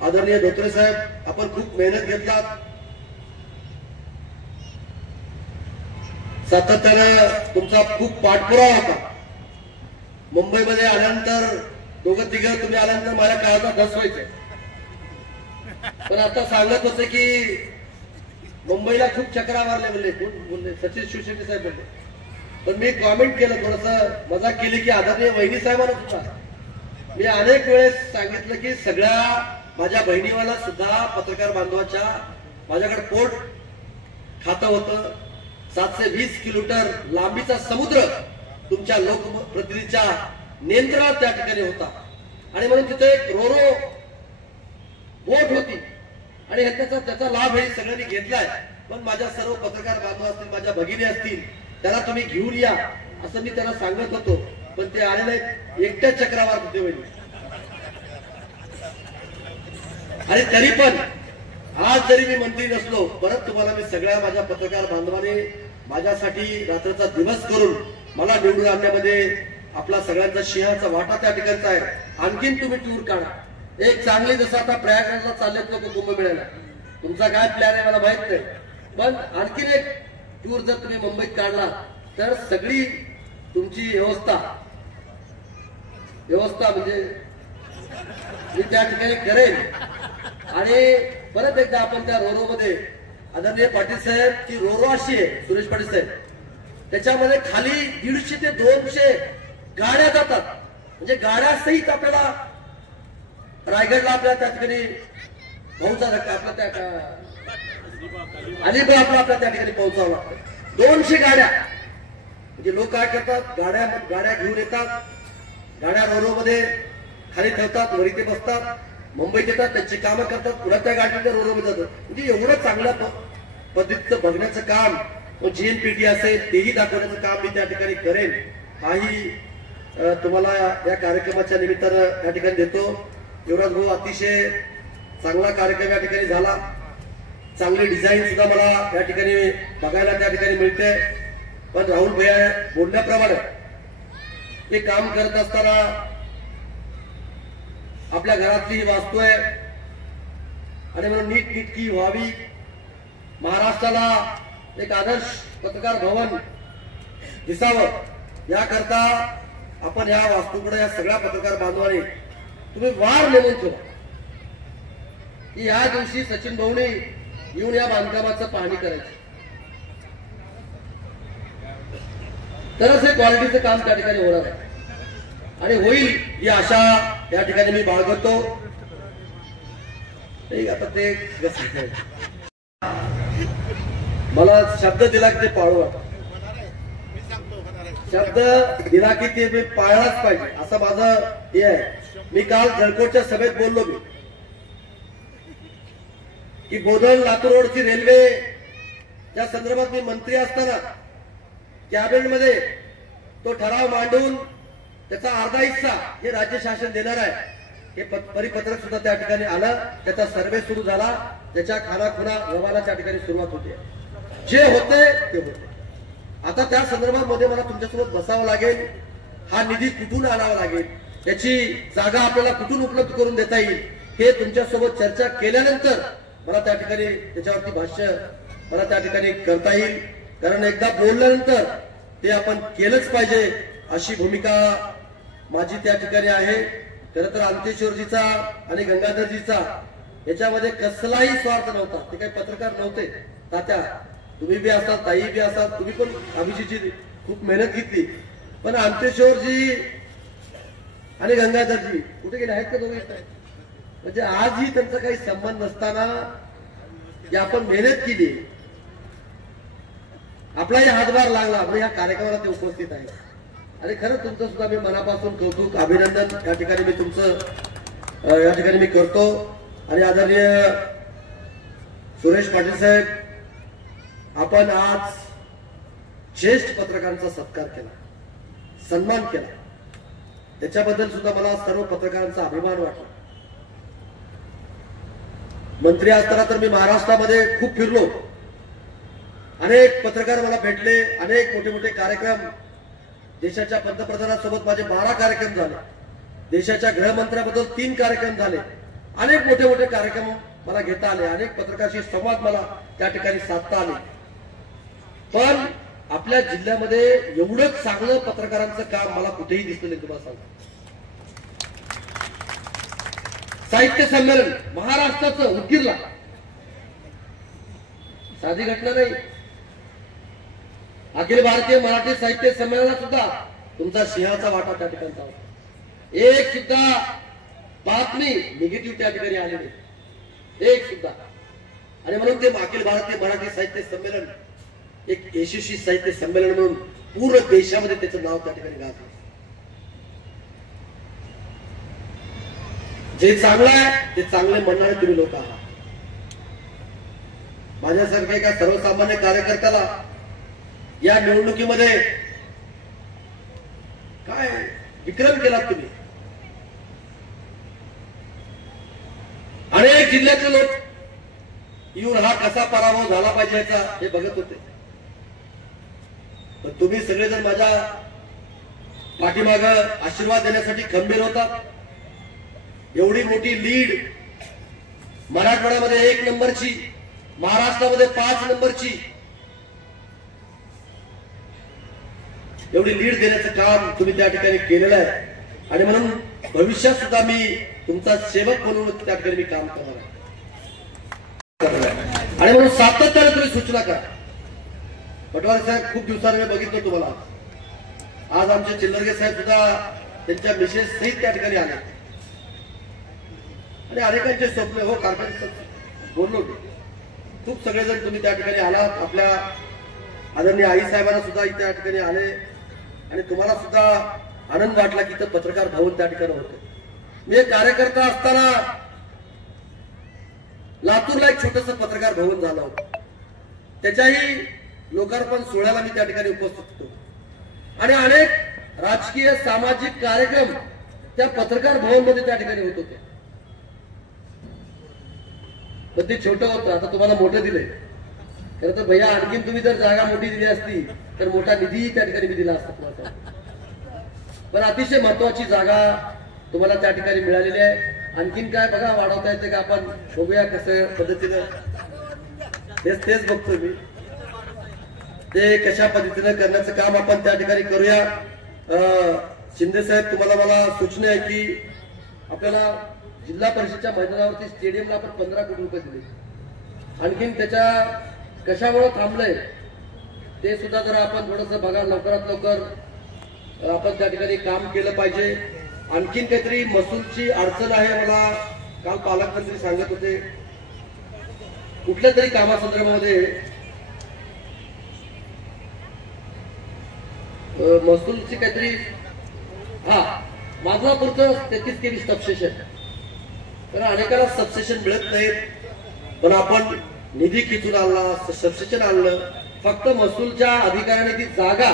आदरणीय धोत्रे साहेब, आपण खूप मेहनत घेतलात, सातत्यानं तुमचा खूप पाठपुरावा होता. मुंबईमध्ये आल्यानंतर दोघं तिघं तुम्ही आल्यानंतर माझ्या काळाचा धस व्हायचं, पण आता सांगत होते की मुंबईला खूप चक्रा मारले बोलले, कोण बोलले, सचिन शिवशेट्टी साहेब बोलले. पण मी कॉमेंट केलं, थोडस मजाक केली की आदरणीय वहिनी साहेबांना सुद्धा मी अनेक वेळेस सांगितलं की सगळ्या माझ्या बहिणीवाला सुद्धा पत्रकार बांधवाच्या माझ्याकडे पोर्ट खातं होतं. 720 किलोमीटर लांबीचा समुद्र तुमच्या लोकप्रतिनिधीच्या नियंत्रणात त्या ठिकाणी होता आणि म्हणून तिथे एक रोरो बोट होती आणि त्याचा लाभ हे सगळ्यांनी घेतलाय. पण माझ्या सर्व पत्रकार बांधव असतील, माझ्या भगिनी असतील, त्याला तुम्ही घेऊन या असं मी त्यांना सांगत होतो, पण ते आले नाहीत, एकट्या चक्रावर होते वहिनी. आणि तरी पण आज जरी मी मंत्री नसलो, परत तुम्हाला मी सगळ्या माझ्या पत्रकार बांधवांनी माझ्यासाठी रात्रीचा दिवस करून मला निवडून आणण्यामध्ये आपला सगळ्यांचा सिंहाचा वाटा त्या ठिकाणचा आहे. आणखीन तुम्ही टूर काढा, एक चांगली, जसं आता प्रयागराजला चाललेत लोक कुंभमेळ्याला, तुमचा काय प्लॅन आहे मला माहित नाही, पण आणखीन एक टूर जर तुम्ही मुंबईत काढला तर सगळी तुमची व्यवस्था म्हणजे मी त्या ठिकाणी करेन. आणि परत एकदा आपण त्या रोरो मध्ये आदरणीय पाटील साहेब, ती रोरो अशी आहे सुरेश पाटील साहेब, त्याच्यामध्ये खाली 150 ते 200 गाड्या जातात, म्हणजे गाड्या सहित आपल्याला रायगडला आपल्या त्या ठिकाणी पोहोचावं लागतं, आपल्या त्या अलिबाग आपल्या त्या ठिकाणी पोहोचावं लागतं. 200 गाड्या, म्हणजे लोक काय करतात, गाड्या घेऊन येतात, गाड्या रोरो मध्ये खाली ठेवतात, वरी ते बसतात, मुंबईत येतात, त्यांची कामं करतात, पुन्हा त्या गाडीच्या रोरो मध्ये जातात. म्हणजे एवढं चांगल्या पद्धतीचं बघण्याचं काम GNPT असेल तेही दाखवण्याचं काम मी त्या ठिकाणी करेन. हाही तुम्हाला या कार्यक्रमाच्या निमित्तानं या ठिकाणी देतो. युवराज भाऊ, अतिशय चांगला कार्यक्रम या ठिकाणी झाला, चांगली डिझाईन सुद्धा मला या ठिकाणी बघायला त्या ठिकाणी मिळते. पण राहुल भैया बोलण्याप्रमाणे हे काम करत असताना आपल्या घरातली ही वास्तू आहे आणि म्हणून नीटनेटकी व्हावी, महाराष्ट्राला एक आदर्श पत्रकार भवन दिसावं याकरता आपण या वास्तूकडे या सगळ्या पत्रकार बांधवांनी तुम्ही वार नेमून ठेवा की या दिवशी सचिन भाऊनी येऊन या बांधकामाचं पाहणी करायची, तरच हे क्वालिटीचं काम त्या ठिकाणी होणार आहे आणि होईल ही आशा या ठिकाणी मी बाळगतो. आता ते मला शब्द दिला की ते पाळू, शब्द दिला की ते मी पाळलाच पाहिजे असं माझं हे आहे. मी काल जळकोटच्या सभेत बोललो मी की बोधन लातूर रोडची रेल्वे या संदर्भात मी मंत्री असताना कॅबिनेटमध्ये तो ठराव मांडून त्याचा अर्धा हिस्सा हे राज्य शासन देणार आहे हे परिपत्रक सुद्धा त्या ठिकाणी आलं. त्याचा सर्वे सुरू झाला. त्याच्या खानाखुणा व्यवहाराला त्या ठिकाणी सुरुवात होते. जे होते ते होते. आता त्या संदर्भामध्ये मला तुमच्यासोबत बसावं लागेल. हा निधी कुठून आणावा लागेल, त्याची जागा आपल्याला कुठून उपलब्ध करून देता येईल, हे तुमच्यासोबत चर्चा केल्यानंतर मला त्या ठिकाणी त्याच्यावरती भाष्य मला त्या ठिकाणी करता येईल. कारण एकदा बोलल्यानंतर ते आपण केलंच पाहिजे अशी भूमिका माझी त्या ठिकाणी आहे. खरं तर अंतेश्वरजीचा आणि गंगाधरजीचा याच्यामध्ये कसलाही स्वार्थ नव्हता. ते काही पत्रकार नव्हते. तात्या तुम्ही बी असाल, ताई बी असाल, तुम्ही पण अभिजीतची खूप मेहनत घेतली. पण अंतेश्वरजी आणि गंगाधरजी कुठे गेले आहेत का दोघे? म्हणजे आजही त्यांचा काही संबंध नसताना जे आपण मेहनत केली, आपलाही हातभार लागला म्हणून या कार्यक्रमाला ते उपस्थित आहे. आणि खरं तुमचं सुद्धा मी मनापासून कौतुक अभिनंदन या ठिकाणी मी तुमचं या ठिकाणी मी करतो. आणि आदरणीय सुरेश पाटील साहेब, आपण आज ज्येष्ठ पत्रकारांचा सत्कार केला, सन्मान केला, त्याच्याबद्दल सुद्धा मला सर्व पत्रकारांचा अभिमान वाटला. मंत्री असताना तर मी महाराष्ट्रामध्ये खूप फिरलो. अनेक पत्रकार मला भेटले. अनेक मोठे मोठे कार्यक्रम, देशाच्या पंतप्रधानांसोबत माझे 12 कार्यक्रम झाले. देशाच्या गृहमंत्र्याबद्दल 3 कार्यक्रम झाले. अनेक मोठे मोठे कार्यक्रम मला घेता आले. अनेक पत्रकारांशी संवाद मला त्या ठिकाणी साधता आले. पण आपल्या जिल्ह्यामध्ये एवढंच चांगलं पत्रकारांचं काम मला कुठेही दिसलं नाही. तुम्हाला सांगतो, साहित्य संमेलन महाराष्ट्राचं उदगीरला, साधी घटना नाही. अखिल भारतीय मराठी साहित्य संमेलनात सुद्धा तुमचा सिंहाचा वाटा त्या ठिकाणचा होता. एक सुद्धा बातमी निगेटिव्ह त्या ठिकाणी आली नाही, एक सुद्धा. आणि म्हणून ते अखिल भारतीय मराठी साहित्य संमेलन एक यशस्वी साहित्य संमेलन म्हणून पूर्ण देशामध्ये त्याचं नाव त्या ठिकाणी गाजलं. जे चांगलं आहे ते चांगले म्हणणारे तुम्ही लोक आहात. माझ्यासारख्या एका सर्वसामान्य कार्यकर्त्याला या निवडणुकीमध्ये काय विक्रम केला तुम्ही. अनेक जिल्ह्यातले लोक येऊन हा कसा पराभव झाला पाहिजे याचा हे बघत होते. पण तुम्ही सगळेजण माझ्या पाठीमाग आशीर्वाद देण्यासाठी खंबीर होतात. एवढी मोठी लीड, मराठवाड्यामध्ये 1 नंबरची, महाराष्ट्रामध्ये 5 नंबरची एवढी लीड देण्याचं काम तुम्ही त्या ठिकाणी केलेलं आहे. आणि म्हणून भविष्यात सुद्धा मी तुमचा सेवक म्हणून त्या ठिकाणी मी काम करणार आहे. आणि म्हणून सातत्याने तुम्ही सूचना करा. पटवारी साहेब, खूप दिवसांनी मी बघितलं तुम्हाला. आज आमचे चिल्लरगे साहेब सुद्धा त्यांच्या मिसेस सहित त्या ठिकाणी आले. आणि अनेकांचे स्वप्न हो कारखान्यात बोललो. खूप सगळेजण तुम्ही त्या ठिकाणी आलात. आपल्या आदरणीय आई साहेबांना सुद्धा इथे त्या ठिकाणी आले. आणि तुम्हाला सुद्धा आनंद वाटला की इथं पत्रकार भवन त्या ठिकाणी होते. मी एक कार्यकर्ता असताना लातूरला एक छोटस पत्रकार भवन झालं होतं. त्याच्याही लोकार्पण सोहळ्याला मी त्या ठिकाणी उपस्थित होतो. आणि अनेक राजकीय सामाजिक कार्यक्रम त्या पत्रकार भवन मध्ये त्या ठिकाणी होत होते. पण ते छोटं होतं. आता तुम्हाला मोठं दिलंय. खरं तर भैया, आणखीन तुम्ही जर जागा मोठी दिली असती तर मोठा निधी त्या ठिकाणी मी दिला असता. पण अतिशय महत्वाची जागा तुम्हाला त्या ठिकाणी मिळालेली आहे. आणखीन काय बघा वाढवता येते का, आपण बघूया कसं पद्धतीनं. तेच बघतोय मी, ते कशा पद्धतीनं करण्याचं काम आपण त्या ठिकाणी करूया. शिंदे साहेब, तुम्हाला मला सूचना आहे की आपल्याला जिल्हा परिषदच्या मैदानावरती स्टेडियमला आपण 15 कोटी रुपये दिले. आणखीन त्याच्या कशामुळे थांबलंय ते सुद्धा जरा आपण थोडंसं बघा. लवकरात लवकर आपण त्या ठिकाणी काम केलं पाहिजे. आणखीन काहीतरी महसूलची अडचण आहे, मला काल पालकमंत्री सांगत होते. कुठल्या तरी कामासंदर्भामध्ये महसूलची काहीतरी, माधवापूरचं 33 kV सबस्टेशन. तर अनेकाला सबस्टेशन मिळत नाहीत. पण आपण निधी खिचून आणला, सबस्टेशन आणलं. फक्त महसूलच्या अधिकाऱ्याने ती जागा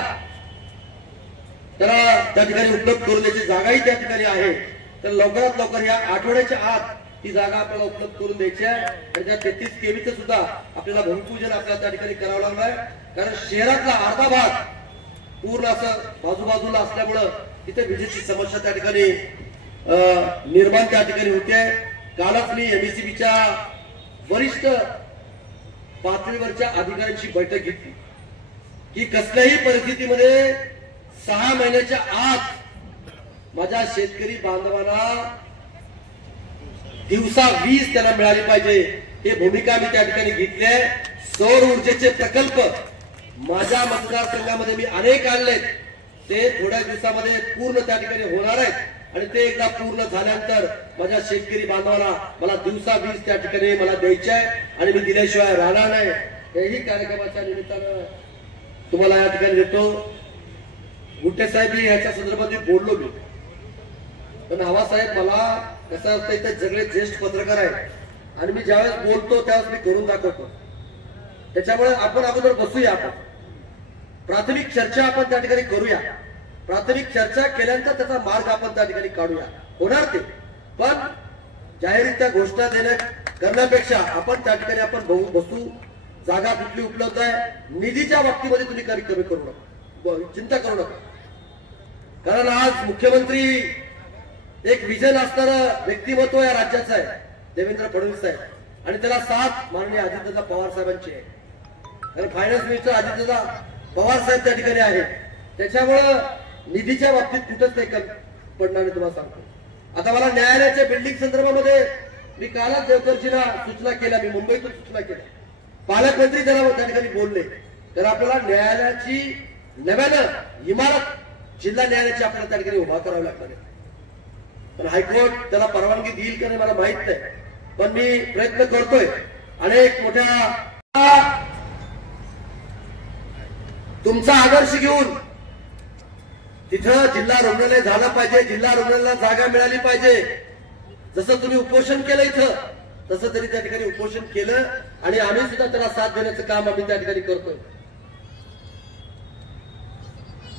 त्याला त्या ठिकाणी उपलब्ध करून द्यायची जागाही त्या ठिकाणी आहे. तर लवकरात लवकर या आठवड्याच्या आत ती जागा आपल्याला उपलब्ध करून द्यायची आहे. आणि त्या 33 केवीचं सुद्धा आपल्याला भूमिपूजन आपल्याला त्या ठिकाणी करावं लागणार आहे. कारण शहरातला अर्धा भाग पूर्ण असं बाजूबाजूला असल्यामुळं तिथे विजेची समस्या त्या ठिकाणी निर्माण त्या ठिकाणी होते. कालच मी एमएससीबीच्या वरिष्ठ पातळीवरच्या अधिकाऱ्यांची बैठक घेतली की कसल्याही परिस्थितीमध्ये 6 महिन्याच्या आत माझ्या शेतकरी बांधवांना दिवसा वीज त्याला मिळाली पाहिजे. हे भूमिका मी त्या ठिकाणी घेतली आहे. सौर ऊर्जेचे प्रकल्प माझ्या मतदारसंघामध्ये मी अनेक आणलेत. ते थोड्या दिवसामध्ये पूर्ण त्या ठिकाणी होणार आहेत आणि ते एकदा पूर्ण झाल्यानंतर माझ्या शेतकरी बांधवांना मला दिवसा वीज त्या ठिकाणी मला द्यायची आहे आणि मी दिल्याशिवाय राहणार नाही. हेही कार्यक्रमाच्या निमित्तानं तुम्हाला या ठिकाणी देतो. गुट्टे साहेब याच्या संदर्भात मी बोललो मी, पण आवासाहेब मला कसं असतं इथे सगळे ज्येष्ठ पत्रकार आहेत आणि मी ज्यावेळेस बोलतो त्यावेळेस मी करून दाखवतो. त्याच्यामुळे आपण अगोदर बसूया, आपण प्राथमिक चर्चा आपण त्या ठिकाणी करूया. प्राथमिक चर्चा केल्यानंतर त्याचा मार्ग आपण त्या ठिकाणी काढूया. होणार ते, पण जाहीररित्या घोषणा करण्यापेक्षा आपण त्या ठिकाणी आपण बसू. जागा कुठली उपलब्ध आहे, निधीच्या बाबतीमध्ये तुम्ही कमी करू नका, चिंता करू नका. कारण आज मुख्यमंत्री एक विजन असणारं व्यक्तिमत्व या राज्याचं आहे, देवेंद्र फडणवीस साहेब, आणि त्याला साथ माननीय अजितदादा पवार साहेबांची आहे. कारण फायनान्स मिनिस्टर अजितदादा पवार साहेब त्या ठिकाणी आहेत. त्याच्यामुळं निधीच्या बाबतीत कुठंच काही कमी पडणार नाही तुम्हाला सांगतो. आता मला न्यायालयाच्या बिल्डिंग संदर्भामध्ये मी कालच देवकरजीला सूचना केल्या, मी मुंबईतून सूचना केल्या. पालकमंत्री त्याला त्या ठिकाणी बोलले तर आपल्याला न्यायालयाची नव्यानं इमारत जिल्हा न्यायालयाची आपल्याला त्या ठिकाणी उभा करावी लागणार आहे. पण हायकोर्ट त्याला परवानगी देईल का नाही मला माहित नाही, पण मी प्रयत्न करतोय. अनेक मोठ्या तुमचा आदर्श घेऊन तिथं जिल्हा रुग्णालय झालं पाहिजे, जिल्हा रुग्णालयाला जागा मिळाली पाहिजे. जसं तुम्ही उपोषण केलं इथं तसं तरी त्या ठिकाणी उपोषण केलं आणि आम्ही सुद्धा त्याला साथ देण्याचं काम आम्ही त्या ठिकाणी करतोय.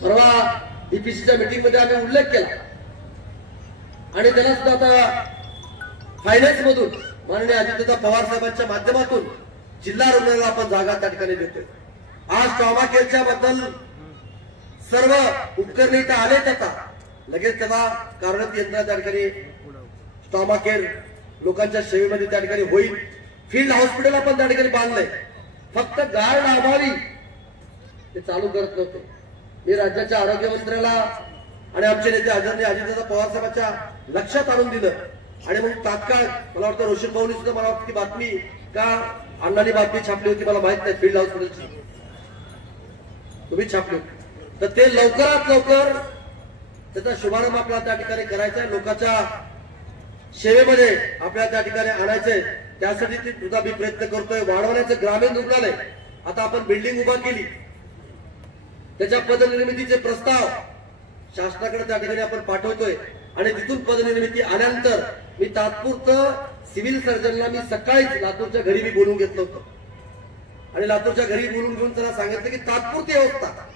परवा डीपीसीच्या मीटिंग मध्ये आम्ही उल्लेख केला आणि त्याला सुद्धा आता फायनान्स मधून माननीय अजितदादा पवार साहेबांच्या माध्यमातून जिल्हा रुग्णालयाला आपण जागा त्या ठिकाणी देतोय. आज ट्रॉमा केअरच्या बद्दल सर्व उपकरणे इथं आलेत. आता लगेच त्याला कार्यरत यंत्रणा त्या ठिकाणी ट्रॉमा केअर लोकांच्या सेवेमध्ये त्या ठिकाणी होईल. फील्ड हॉस्पिटल आपण त्या ठिकाणी बांधलंय, फक्त गार्ड अभावी ते चालू करत नव्हते. मी राज्याच्या आरोग्य मंत्र्याला आणि आमचे नेते आदरणीय अजितदादा पवार साहेबांच्या लक्षात आणून दिलं आणि मग तात्काळ मला वाटतं रोशन भाऊनी सुद्धा मला वाटतं ती बातमी का अण्णांनी बातमी छापली होती मला माहित नाही, फील्ड हॉस्पिटलची तुम्ही छापली होती. तर ते लवकरात लवकर त्याचा शुभारंभ आपल्याला त्या ठिकाणी करायचा आहे. लोकांच्या सेवेमध्ये आपल्याला त्या ठिकाणी आणायचंय. त्यासाठी ती सुद्धा मी प्रयत्न करतोय. वाढवण्याचं ग्रामीण रुग्णालय आता आपण बिल्डिंग उभा केली, त्याच्या पदनिर्मितीचे प्रस्ताव शासनाकडे त्या ठिकाणी आपण पाठवतोय आणि तिथून पदनिर्मिती आल्यानंतर मी तात्पुरतं सिव्हिल सर्जनला मी सकाळीच लातूरच्या घरी मी बोलून घेतलं होतं आणि लातूरच्या घरी बोलून घेऊन त्याला सांगितलं की तात्पुरती व्यवस्था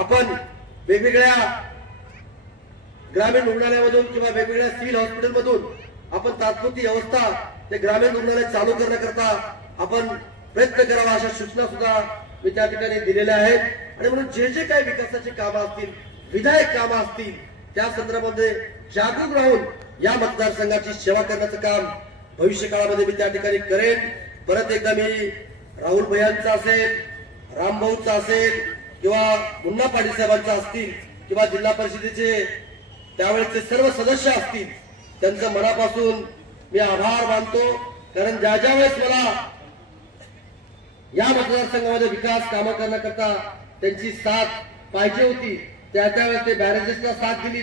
आपण वेगवेगळ्या ग्रामीण रुग्णालयामधून किंवा वेगवेगळ्या सिव्हिल हॉस्पिटलमधून आपण तात्पुरती व्यवस्था ते ग्रामीण रुग्णालय चालू करण्याकरता आपण प्रयत्न करावा अशा सूचना सुद्धा मी त्या ठिकाणी दिलेल्या आहेत. आणि म्हणून जे जे काही विकासाची कामं असतील, विधायक कामं असतील, त्या संदर्भामध्ये जागरूक राहून या मतदारसंघाची सेवा करण्याचं काम भविष्य काळामध्ये मी त्या ठिकाणी करेन. परत एकदा मी राहुल भैयांचा असेल, रामभाऊचा असेल किंवा मुन्ना पाटील साहेबांचा असतील किंवा जिल्हा परिषदेचे त्यावेळेचे सर्व सदस्य असतील, त्यांचं मनापासून मी आभार मानतो. कारण ज्या ज्या वेळेस मला या मतदारसंघामध्ये विकास कामं करण्याकरता त्यांची साथ पाहिजे होती, त्यावेळेस ते बॅरेजेसला साथ दिली,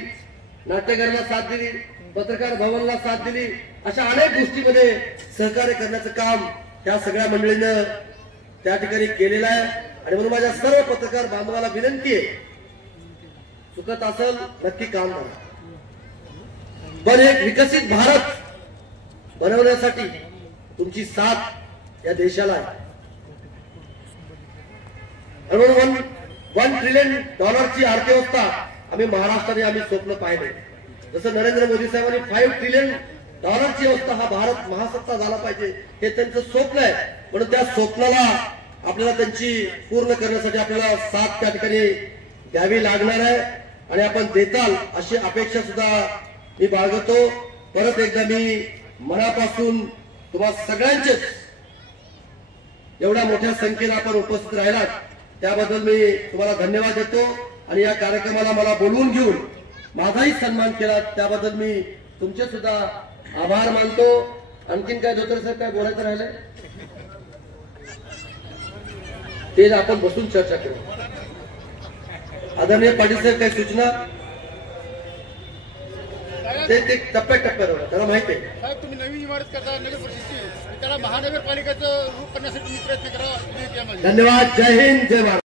नाट्यगृहाला साथ दिली, पत्रकार भवनला साथ दिली, अशा अनेक गोष्टीमध्ये सहकार्य करण्याचं काम त्या सगळ्या मंडळीनं त्या ठिकाणी केलेलं आहे. आणि म्हणून माझ्या सर्व पत्रकार बांधवाला विनंती आहे, चुकत असेल नक्की काम करा, पण एक विकसित भारत बनवण्यासाठी तुमची साथ या देशाला आहे. म्हणून $1 ट्रिलियन अर्थव्यवस्था आम्ही महाराष्ट्राने आम्ही स्वप्न पाहिले. जसं नरेंद्र मोदी साहेबांनी $5 ट्रिलियन व्यवस्था हा भारत महासत्ता झाला पाहिजे हे त्यांचं स्वप्न आहे. म्हणून त्या स्वप्नाला आपल्याला त्यांची पूर्ण करण्यासाठी आपल्याला साथ त्या ठिकाणी द्यावी लागणार आहे आणि आपण देताल अशी अपेक्षा सुद्धा मी बाळगतो. परत एकदा मी मनापासून तुम्हा सगळ्यांचे एवढ्या मोठ्या संख्येने आपण उपस्थित राहिलात त्याबद्दल मी तुम्हाला धन्यवाद देतो आणि या कार्यक्रमाला मला बोलवून घेऊन माझाही सन्मान केला त्याबद्दल मी तुमचे सुद्धा आभार मानतो. आणखीन काय धोतर साहेब काय बोलायचं राहिलंय ते आपण बसून चर्चा करू. आदरणीय पाटील साहेब काही सूचना ते टप्प्याटप्प्यावर त्याला माहिती आहे. साहेब तुम्ही नवीन इमारत करता नगर परिषदेची त्याला महानगरपालिकेचं रूप करण्यासाठी तुम्ही प्रयत्न करा. धन्यवाद. जय हिंद जय भारत.